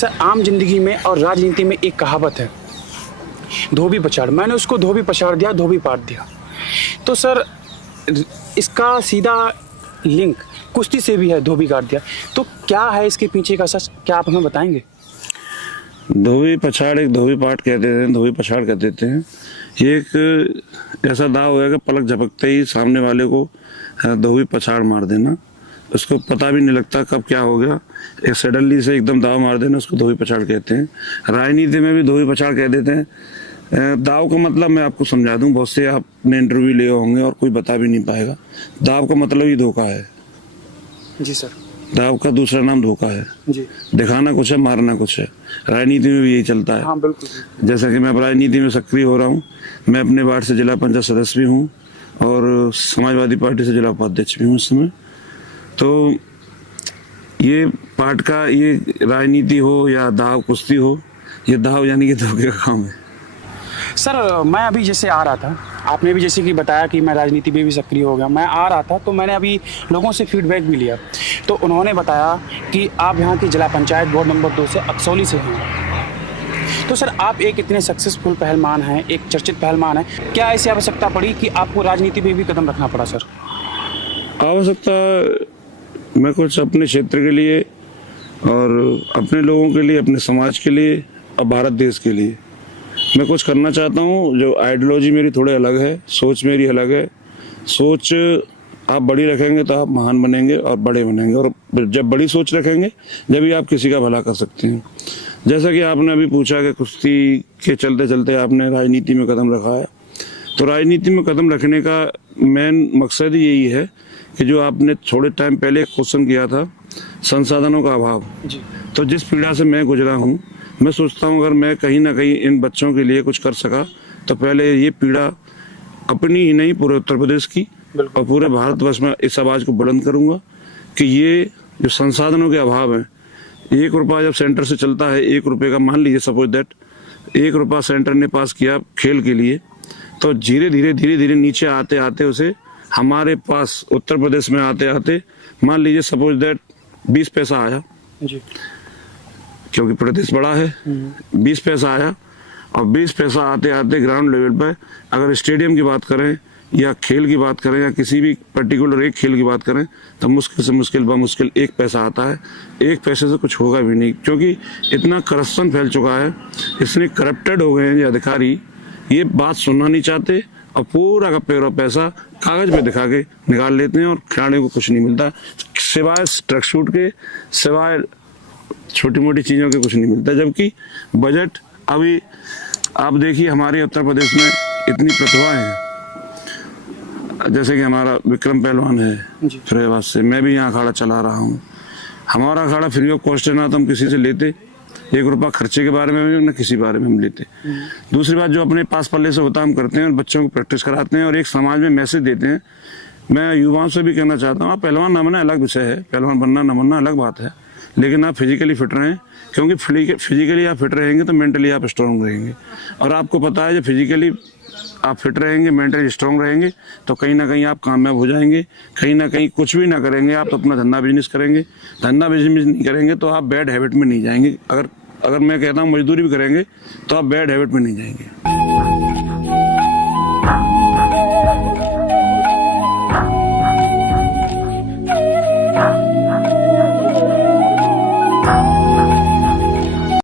Sir आम जिंदगी में और राजनीति में एक कहावत है, धोबी पछाड़। मैंने उसको धोबी पछाड़ दिया, धोबी पाट दिया। तो सर इसका सीधा लिंक कुश्ती से भी है, धोबी काट दिया। तो क्या है इसके पीछे का सच, क्या आप हमें बताएंगे? धोबी पछाड़, एक धोबी पाट कहते हैं, धोबी पछाड़ कह देते हैं। ये एक ऐसा दाव है कि पलक झपकते ही सामने वाले को धोबी पछाड़ मार देना, उसको पता भी नहीं लगता कब क्या हो गया, एक सडनली से एकदम दाव मार देना, उसको धोबी पछाड़ कहते हैं। राजनीति में भी धोबी पछाड़ कह देते हैं। दाव का मतलब मैं आपको समझा दूं, बहुत से आपने इंटरव्यू लिए होंगे और कोई बता भी नहीं पाएगा। दाव का मतलब ही धोखा है। जी सर। दाव का दूसरा नाम धोखा है जी। दिखाना कुछ है, मारना कुछ है। राजनीति में भी यही चलता है। हाँ बिल्कुल। जैसा कि मैं अब राजनीति में सक्रिय हो रहा हूँ, मैं अपने वार्ड से जिला पंचायत सदस्य भी हूँ और समाजवादी पार्टी से जिला उपाध्यक्ष भी हूँ इस समय। तो ये पार्ट का, ये राजनीति हो या दाव कुश्ती हो, ये दाव यानी कि धोखे का काम है। सर मैं अभी जैसे आ रहा था, आपने भी जैसे कि बताया कि मैं राजनीति में भी सक्रिय हो गया, मैं आ रहा था तो मैंने अभी लोगों से फीडबैक भी लिया, तो उन्होंने बताया कि आप यहाँ की जिला पंचायत वार्ड नंबर 2 से अक्सौली से हैं। तो सर आप एक इतने सक्सेसफुल पहलवान हैं, एक चर्चित पहलवान हैं, क्या ऐसी आवश्यकता पड़ी कि आपको राजनीति में भी कदम रखना पड़ा? सर आवश्यकता, मैं कुछ अपने क्षेत्र के लिए और अपने लोगों के लिए, अपने समाज के लिए और भारत देश के लिए मैं कुछ करना चाहता हूँ। जो आइडियोलॉजी मेरी थोड़ी अलग है, सोच मेरी अलग है। सोच आप बड़ी रखेंगे तो आप महान बनेंगे और बड़े बनेंगे, और जब बड़ी सोच रखेंगे जब भी आप किसी का भला कर सकते हैं। जैसा कि आपने अभी पूछा कि कुश्ती के चलते चलते आपने राजनीति में कदम रखा है, तो राजनीति में कदम रखने का मेन मकसद ही यही है कि जो आपने थोड़े टाइम पहले एक क्वेश्चन किया था, संसाधनों का अभाव। तो जिस पीड़ा से मैं गुजरा हूँ, मैं सोचता हूँ अगर मैं कहीं ना कहीं इन बच्चों के लिए कुछ कर सका तो पहले ये पीड़ा अपनी ही नहीं, पूरे उत्तर प्रदेश की और पूरे भारतवर्ष में इस आवाज़ को बुलंद करूँगा कि ये जो संसाधनों के अभाव हैं, 1 रुपया जब सेंटर से चलता है, 1 रुपये का मान लीजिए सपोज दैट 1 रुपया सेंटर ने पास किया खेल के लिए, तो धीरे धीरे नीचे आते आते उसे हमारे पास उत्तर प्रदेश में आते आते मान लीजिए सपोज दैट 20 पैसा आया जी, क्योंकि प्रदेश बड़ा है, 20 पैसा आया। और 20 पैसा आते आते ग्राउंड लेवल पर अगर स्टेडियम की बात करें या खेल की बात करें या किसी भी पर्टिकुलर एक खेल की बात करें तो मुश्किल से मुश्किल बमुश्किल 1 पैसा आता है। 1 पैसे से कुछ होगा भी नहीं, क्योंकि इतना करप्शन फैल चुका है, इतने करप्टेड हो गए हैं ये अधिकारी, ये बात सुनना नहीं चाहते और पूरा का पूरा पैसा कागज पे दिखा के निकाल लेते हैं और खिलाड़ियों को कुछ नहीं मिलता, सिवाय ट्रक शूट के, सिवाय छोटी मोटी चीज़ों के कुछ नहीं मिलता। जबकि बजट अभी आप देखिए, हमारे उत्तर प्रदेश में इतनी प्रतिभाएं हैं, जैसे कि हमारा विक्रम पहलवान है फिरोजाबाद से, मैं भी यहाँ अखाड़ा चला रहा हूँ। हमारा अखाड़ा फ्री ऑफ कॉस्ट है, ना तो हम किसी से लेते 1 रुपया खर्चे के बारे में, ना किसी बारे में हम लेते। दूसरी बात, जो अपने पास पल्ले से होता हम करते हैं और बच्चों को प्रैक्टिस कराते हैं और एक समाज में मैसेज देते हैं। मैं युवाओं से भी कहना चाहता हूँ, आप पहलवान ना बनना अलग विषय है, पहलवान बनना ना बनना अलग बात है, लेकिन आप फिजिकली फिट रहें, क्योंकि फिजिकली आप फिट रहेंगे तो मेंटली आप स्ट्रांग रहेंगे। और आपको पता है, जब फिजिकली आप फिट रहेंगे, मेंटली स्ट्रांग रहेंगे, तो कहीं ना कहीं आप कामयाब हो जाएंगे। कहीं ना कहीं कुछ भी ना करेंगे आप तो अपना धंधा बिजनेस करेंगे, धंधा बिजनेस नहीं करेंगे तो आप बैड हैबिट में नहीं जाएंगे। अगर मैं कहता हूँ मजदूरी भी करेंगे तो आप बैड हैबिट में नहीं जाएंगे।